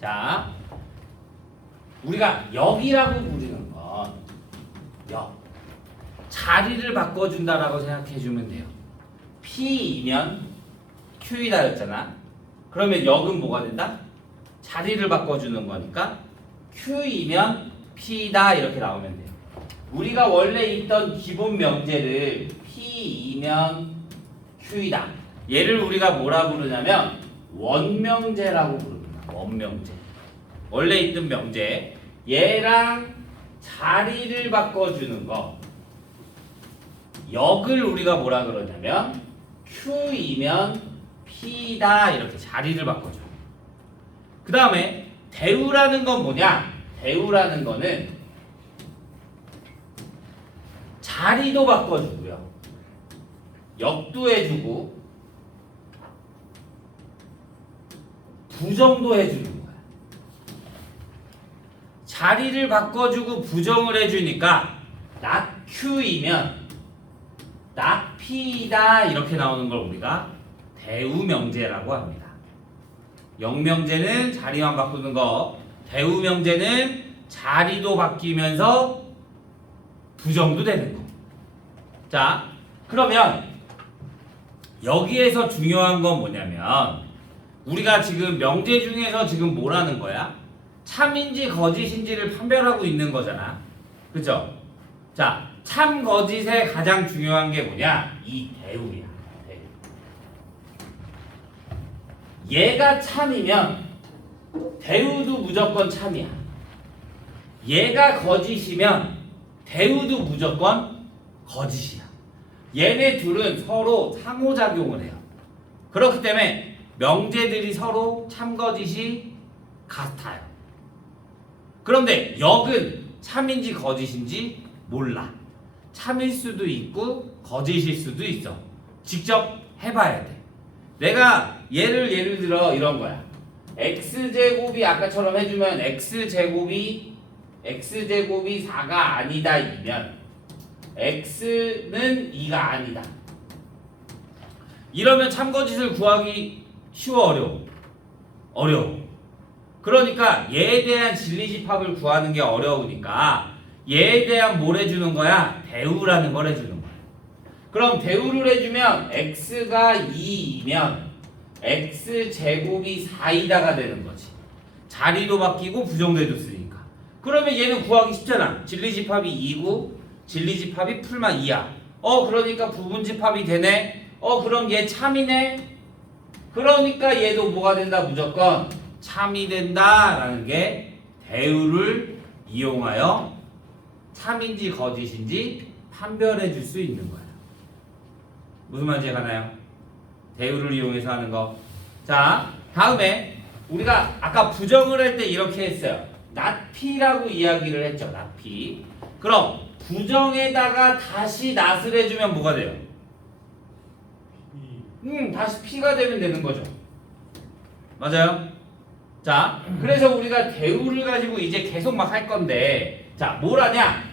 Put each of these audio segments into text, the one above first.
자, 우리가 역이라고 부르는 건 역. 자리를 바꿔준다라고 생각해주면 돼요. P이면 Q이다 였잖아. 그러면 역은 뭐가 된다? 자리를 바꿔주는 거니까 Q이면 P다 이렇게 나오면 돼요. 우리가 원래 있던 기본 명제를 P이면 Q이다. 얘를 우리가 뭐라 부르냐면 원명제라고 부릅니다. 원명제. 원래 있던 명제. 얘랑 자리를 바꿔주는 거. 역을 우리가 뭐라 그러냐면 Q이면 P다 이렇게 자리를 바꿔줘. 그 다음에 대우라는 건 뭐냐? 대우라는 거는 자리도 바꿔주고요. 역도 해주고 부정도 해주는 거야. 자리를 바꿔주고 부정을 해주니까 not Q이면 not P다 이렇게 나오는 걸 우리가 대우명제라고 합니다. 역명제는 자리만 바꾸는 거, 대우명제는 자리도 바뀌면서 부정도 되는 거. 자, 그러면 여기에서 중요한 건 뭐냐면 우리가 지금 명제 중에서 지금 뭐라는 거야? 참인지 거짓인지를 판별하고 있는 거잖아. 그죠? 자, 참 거짓에 가장 중요한 게 뭐냐? 이 대우야. 대우. 얘가 참이면 대우도 무조건 참이야. 얘가 거짓이면 대우도 무조건 거짓이야. 얘네 둘은 서로 상호작용을 해요. 그렇기 때문에 명제들이 서로 참거짓이 같아요. 그런데 역은 참인지 거짓인지 몰라. 참일 수도 있고 거짓일 수도 있어. 직접 해봐야 돼. 내가 예를 들어 이런 거야. x제곱이 아까처럼 해주면 x제곱이 4가 아니다 이면 x는 2가 아니다. 이러면 참거짓을 구하기 쉬워 어려워? 어려워. 그러니까 얘에 대한 진리집합을 구하는 게 어려우니까 얘에 대한 뭘 해주는 거야? 대우라는 걸 해주는 거야. 그럼 대우를 해주면 x가 2이면 x제곱이 4이다가 되는 거지. 자리도 바뀌고 부정도 해줬으니까. 그러면 얘는 구하기 쉽잖아. 진리집합이 2고 진리집합이 풀만 2야. 그러니까 부분집합이 되네. 그럼 얘 참이네. 그러니까 얘도 뭐가 된다? 무조건 참이 된다라는 게 대우를 이용하여 참인지 거짓인지 판별해 줄 수 있는 거예요. 무슨 말인지 가나요? 대우를 이용해서 하는 거. 자, 다음에 우리가 아까 부정을 할 때 이렇게 했어요. not P라고 이야기를 했죠. not P. 그럼 부정에다가 다시 not을 해주면 뭐가 돼요? 다시 P가 되면 되는 거죠. 맞아요? 자, 그래서 우리가 대우를 가지고 이제 계속 막 할 건데, 자, 뭘 하냐?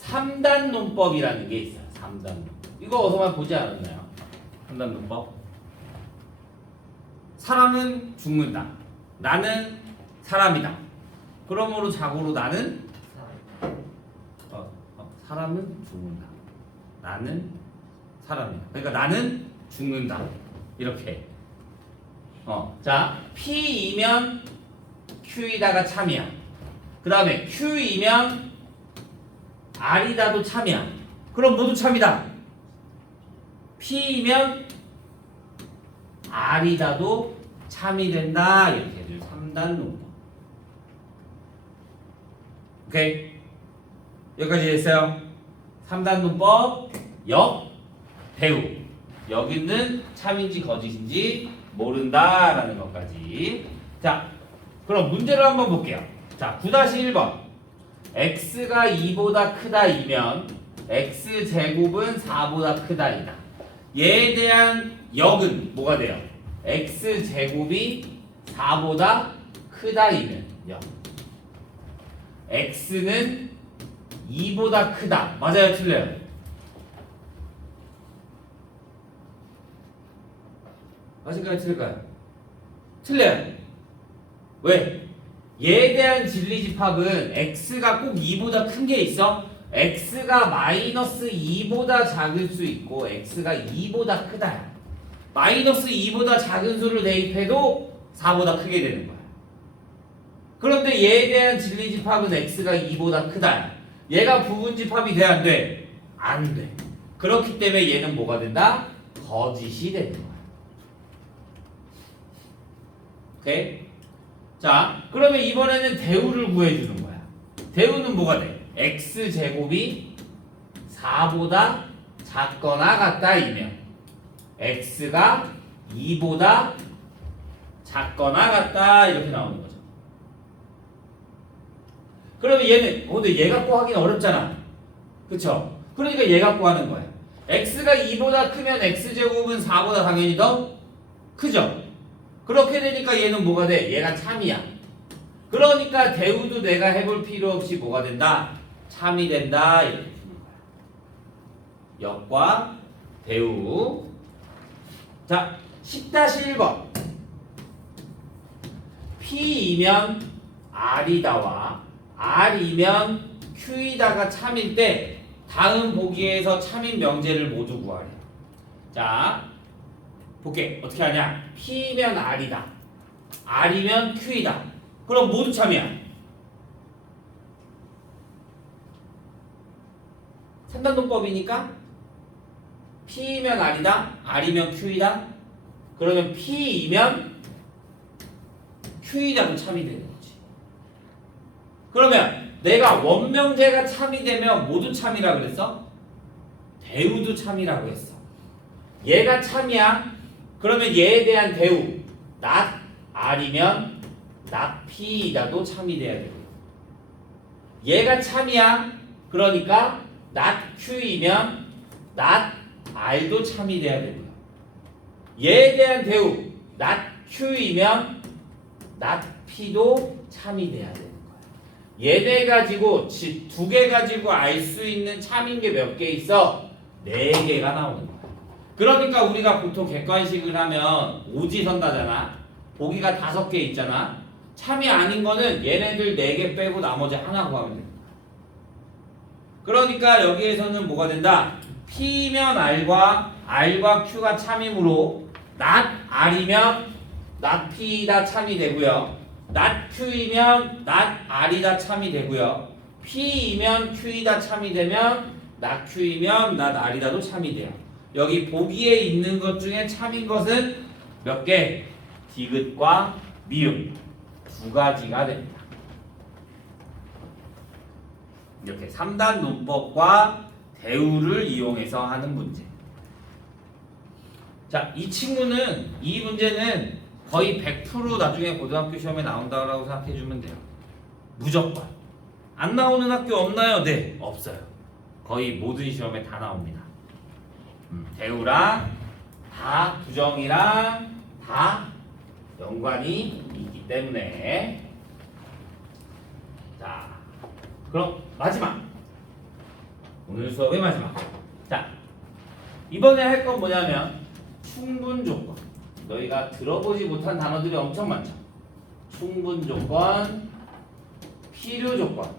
3단 논법이라는 게 있어요. 3단 논법. 이거 어디서만 보지 않았나요? 3단 논법. 사람은 죽는다. 나는 사람이다. 그러므로 자고로 나는 사람은 죽는다. 나는 사람이다. 그러니까 나는 죽는다. 이렇게. 자, P이면 Q이다가 참이야. 그 다음에 Q이면 R이다도 참이야. 그럼 모두 참이다. P이면 R이다도 참이 된다. 이렇게 해줄 3단 논법. 오케이? 여기까지 됐어요? 3단 논법, 역, 대우. 여기는 참인지 거짓인지 모른다라는 것까지. 자, 그럼 문제를 한번 볼게요. 자, 9-1번. x가 2보다 크다 이면 x제곱은 4보다 크다 이다. 얘에 대한 역은 뭐가 돼요? x제곱이 4보다 크다 이면 역. x는 2보다 크다. 맞아요? 틀려요? 맞을까요? 틀릴까요? 틀려요. 왜? 얘에 대한 진리집합은 x가 꼭 2보다 큰 게 있어? x가 마이너스 2보다 작을 수 있고 x가 2보다 크다. 마이너스 2보다 작은 수를 대입해도 4보다 크게 되는 거야. 그런데 얘에 대한 진리집합은 x가 2보다 크다. 얘가 부분집합이 돼, 안 돼? 안 돼. 그렇기 때문에 얘는 뭐가 된다? 거짓이 되는 거야. 오케이? 자, 그러면 이번에는 대우를 구해주는 거야. 대우는 뭐가 돼? x제곱이 4보다 작거나 같다이면 x가 2보다 작거나 같다 이렇게 나오는 거죠. 그러면 얘는 근데 얘 갖고 하긴 어렵잖아. 그쵸? 그러니까 얘 갖고 하는 거야. x가 2보다 크면 x제곱은 4보다 당연히 더 크죠? 그렇게 되니까 얘는 뭐가 돼? 얘가 참이야. 그러니까 대우도 내가 해볼 필요 없이 뭐가 된다? 참이 된다 이렇게 푸는 거야. 역과 대우. 자, 10-1번 P이면 R이다와 R이면 Q이다가 참일 때 다음 보기에서 참인 명제를 모두 구하래. 자, 볼게. 어떻게 하냐? P면 R이다. R이면 Q이다. 그럼 모두 참이야. 3단론법이니까 P면 R이다. R이면 Q이다. 그러면 P이면 Q이다도 참이 되는 거지. 그러면 내가 원명제가 참이 되면 모두 참이라 그랬어? 대우도 참이라고 했어. 얘가 참이야. 그러면 얘에 대한 대우 not R이면 not P이다도 참이 돼야 되고, 얘가 참이야. 그러니까 not Q이면 not R도 참이 돼야 되고요. 얘에 대한 대우 not Q이면 not P도 참이 돼야 되는 거야. 얘네 가지고 두 개 가지고 알 수 있는 참인 게 몇 개 있어? 4개가 나오는 거야. 그러니까 우리가 보통 객관식을 하면 오지선다잖아. 보기가 5개 있잖아. 참이 아닌 거는 얘네들 4개 빼고 나머지 하나 구하면 돼. 그러니까 여기에서는 뭐가 된다? P면 R과 Q가 참이므로 not R이면 not P다 참이 되고요. not Q이면 not R이다 참이 되고요. P이면 Q이다 참이 되면 not Q이면 not R이다도 참이 돼요. 여기 보기에 있는 것 중에 참인 것은 몇 개? 디귿과 미음 2가지가 됩니다. 이렇게 3단 논법과 대우를 이용해서 하는 문제. 자, 이 문제는 거의 100% 나중에 고등학교 시험에 나온다고 생각해주면 돼요. 무조건. 안 나오는 학교 없나요? 네, 없어요. 거의 모든 시험에 다 나옵니다. 대우랑 다 부정이랑 다 연관이 있기 때문에. 자, 그럼 마지막, 오늘 수업의 마지막. 자, 이번에 할 건 뭐냐면 충분 조건. 너희가 들어보지 못한 단어들이 엄청 많죠. 충분 조건, 필요 조건,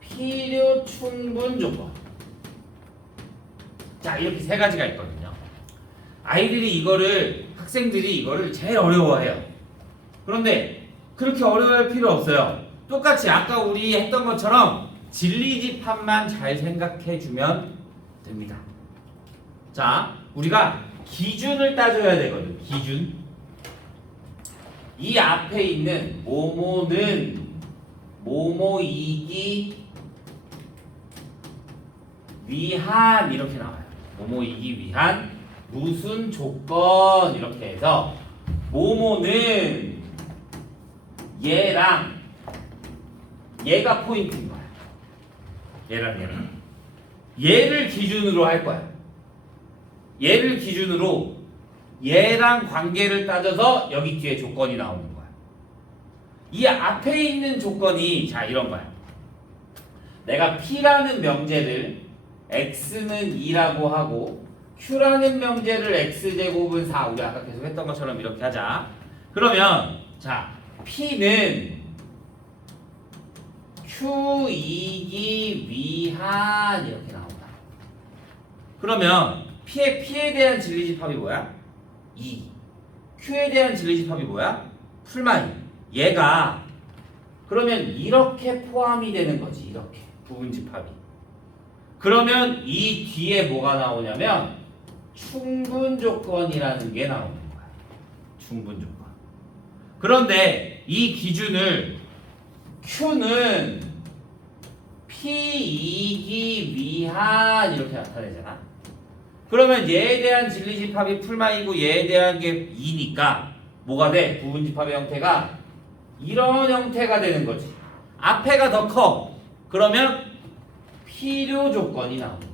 필요 충분 조건. 자, 이렇게 3가지가 있거든요. 학생들이 이거를 제일 어려워해요. 그런데 그렇게 어려워할 필요 없어요. 똑같이 아까 우리 했던 것처럼 진리집합만 잘 생각해 주면 됩니다. 자, 우리가 기준을 따져야 되거든. 기준. 이 앞에 있는 뭐뭐는 뭐뭐이기 위한 이렇게 나와요. 뭐뭐이기 위한 무슨 조건 이렇게 해서 뭐뭐는 얘랑 얘가 포인트인 거야. 얘랑 얘를 기준으로 할 거야. 얘를 기준으로 얘랑 관계를 따져서 여기 뒤에 조건이 나오는 거야. 이 앞에 있는 조건이 자 이런 거야. 내가 P라는 명제를 X는 2라고 하고 Q라는 명제를 X제곱은 4. 우리 아까 계속 했던 것처럼 이렇게 하자. 그러면 자 P는 Q이기 위한 이렇게 나온다. 그러면 P에 대한 진리집합이 뭐야? 2. Q에 대한 진리집합이 뭐야? 풀만 2. 얘가 그러면 이렇게 포함이 되는 거지. 이렇게 부분집합이. 그러면 이 뒤에 뭐가 나오냐면 충분조건이라는 게 나오는 거야. 충분조건. 그런데 이 기준을 Q는 P이기 위한 이렇게 나타내잖아. 그러면 얘에 대한 진리집합이 풀만이고 얘에 대한 게 2니까 뭐가 돼? 부분집합의 형태가 이런 형태가 되는 거지. 앞에가 더 커. 그러면 필요 조건이 나오는 거야.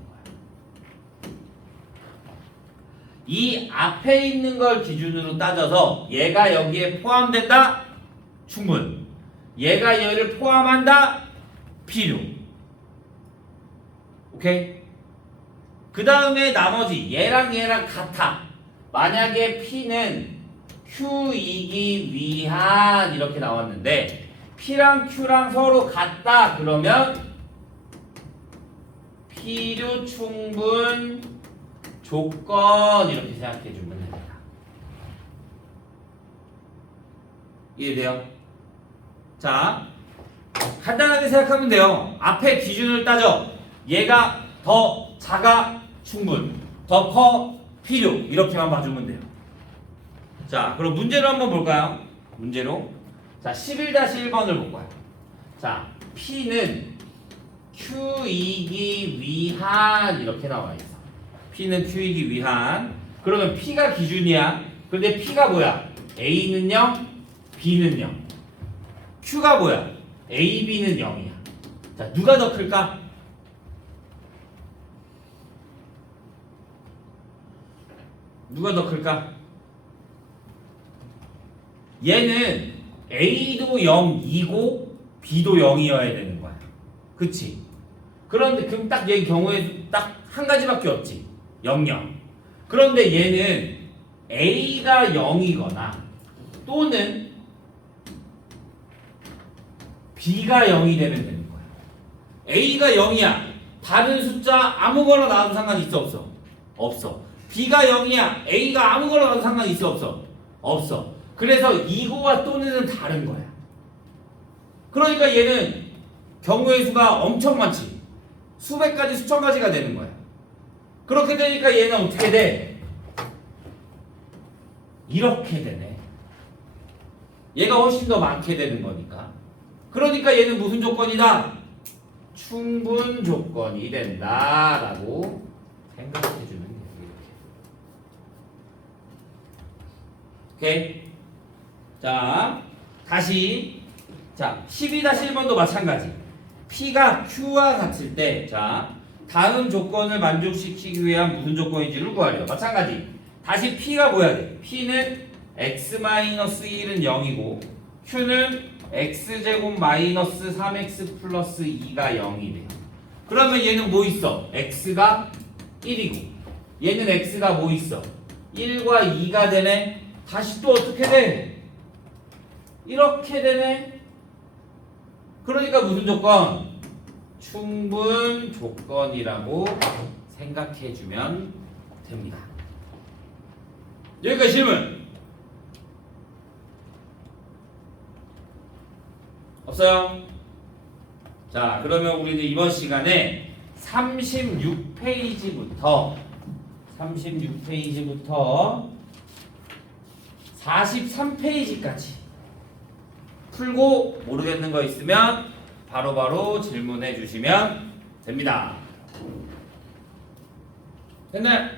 이 앞에 있는 걸 기준으로 따져서 얘가 여기에 포함된다? 충분. 얘가 얘를 포함한다? 필요. 오케이? 그 다음에 나머지 얘랑 같아. 만약에 P는 Q이기 위한 이렇게 나왔는데 P랑 Q랑 서로 같다 그러면 필요 충분 조건 이렇게 생각해 주면 됩니다. 이해돼요? 자, 간단하게 생각하면 돼요. 앞에 기준을 따져. 얘가 더 작아 충분, 더 커 필요 이렇게만 봐주면 돼요. 자, 그럼 문제로 한번 볼까요? 문제로. 자, 11-1번을 볼 거야. 자, P는 Q이기 위한 이렇게 나와 있어. P는 Q이기 위한. 그러면 P가 기준이야. 근데 P가 뭐야? A는 0, B는 0. Q가 뭐야? A, B는 0이야. 자, 누가 더 클까? 누가 더 클까? 얘는 A도 0이고 B도 0이어야 되는 거야. 그치? 그런데 그럼 딱 얘 경우에 딱 한 가지밖에 없지. 0, 0. 그런데 얘는 A가 0이거나 또는 B가 0이 되면 되는 거야. A가 0이야. 다른 숫자 아무거나 나와도 상관이 있어 없어? 없어. B가 0이야. A가 아무거나 나와도 상관이 있어 없어? 없어. 그래서 이거와 또는은 다른 거야. 그러니까 얘는 경우의 수가 엄청 많지. 수백 가지, 수천 가지가 되는 거야. 그렇게 되니까 얘는 어떻게 돼? 이렇게 되네. 얘가 훨씬 더 많게 되는 거니까. 그러니까 얘는 무슨 조건이다? 충분 조건이 된다라고 생각해 주면 돼요. 이렇게. 오케이? 자, 다시. 자, 12-1번도 마찬가지. P가 Q와 같을 때, 자, 다음 조건을 만족시키기 위한 무슨 조건인지를 구하려. 마찬가지. 다시 P가 뭐야 돼? P는 x-1은 0이고, Q는 x제곱 마이너스 3x 플러스 2가 0이 돼요. 그러면 얘는 뭐 있어? x가 1이고, 얘는 x가 뭐 있어? 1과 2가 되네? 다시 또 어떻게 돼? 이렇게 되네? 그러니까 무슨 조건? 충분 조건이라고 생각해 주면 됩니다. 여기까지 질문 없어요? 자, 그러면 우리는 이번 시간에 36페이지부터 43페이지까지 풀고 모르겠는 거 있으면 바로바로 질문해 주시면 됩니다. 됐나요?